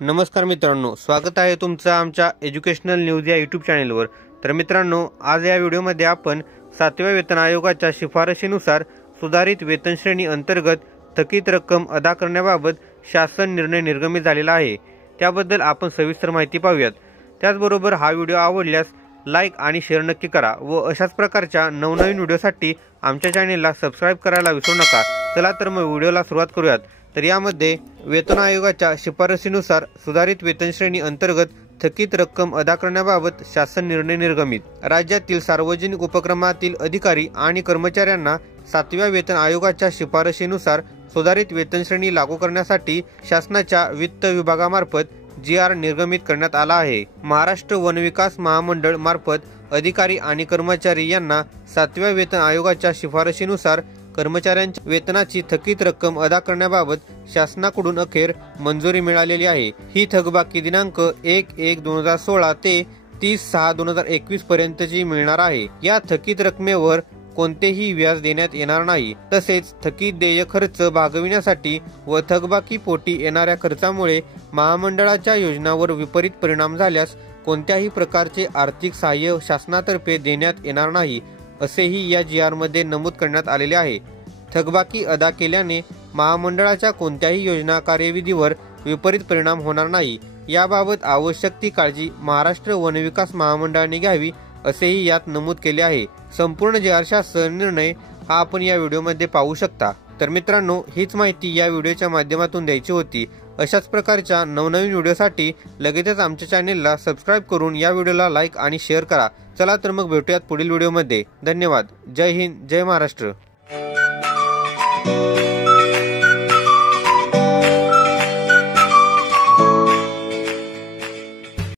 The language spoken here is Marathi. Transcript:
नमस्कार मित्रांनो, स्वागत आहे तुमचं आमच्या एज्युकेशनल न्यूज या यूट्यूब चॅनेलवर। तर मित्रांनो, आज या व्हिडिओमध्ये आपण 7व्या वेतन आयोगाच्या शिफारशीनुसार सुधारित वेतन श्रेणी अंतर्गत थकीत रक्कम अदा करण्याबाबत शासन निर्णय निर्गमित झालेला आहे, त्याबद्दल आपण सविस्तर माहिती पाहूयात। त्याचबरोबर हा व्हिडिओ आवडल्यास लाईक आणि शेअर नक्की करा व अशाच प्रकारच्या नवनवीन व्हिडिओसाठी आमच्या चॅनेलला सबस्क्राइब करायला विसरू नका। चला तर मग व्हिडिओला सुरुवात करूयात। तर यामध्ये वेतन आयोगाच्या शिफारशीनुसार सुधारित वेतन श्रेणी अंतर्गत थकीत रक्कम अदा करण्याबाबत शासन निर्णय निर्गमित। राज्यातील सार्वजनिक उपक्रमातील अधिकारी आणि कर्मचाऱ्यांना 7व्या वेतन आयोगाच्या शिफारशीनुसार सुधारित वेतन श्रेणी लागू करण्यासाठी शासनाच्या वित्त विभागामार्फत GR निर्गमित करण्यात आला आहे। महाराष्ट्र वन विकास महामंडळ मार्फत अधिकारी आणि कर्मचारी यांना 7व्या वेतन आयोगाच्या शिफारशीनुसार कर्मचाऱ्यांच्या वेतनाची थकीत रक्कम अदा करण्याबाबत शासनाकडून अखेर मंजुरी मिळालेली आहे। ही थकबाकी दिनांक 1/1/2016 ते 30/6/2021 पर्यंतची मिळणार आहे। या थकीत रकमेवर कोणतेही व्याज देण्यात येणार नाही। तसेच थकीत देय खर्च भागविण्यासाठी व थकबाकी पोटी येणाऱ्या खर्चामुळे महामंडळाच्या योजनांवर विपरीत परिणाम झाल्यास कोणत्याही प्रकारचे आर्थिक सहाय्य शासनातर्फे देण्यात येणार नाही, असेही या GR मध्ये नमूद करण्यात आलेले आहे। थकबाकी अदा केल्याने महामंडळाच्या कोणत्याही योजना कार्यविधीवर विपरीत परिणाम होणार नाही, याबाबत आवश्यक ती काळजी महाराष्ट्र वन विकास महामंडळाने घ्यावी, असेही यात नमूद केले आहे। संपूर्ण GR शासन निर्णय हा आपण या व्हिडिओमध्ये पाहू शकता। तर मित्रांनो, हीच माहिती या व्हिडिओच्या माध्यमातून द्यायची होती। अशाच प्रकारच्या नवनवीन व्हिडिओसाठी लगेचच आमच्या चॅनेलला सबस्क्राइब करून या व्हिडिओला लाईक आणि शेअर करा। चला तर मग भेटूयात पुढील व्हिडिओमध्ये। धन्यवाद। जय हिंद, जय महाराष्ट्र।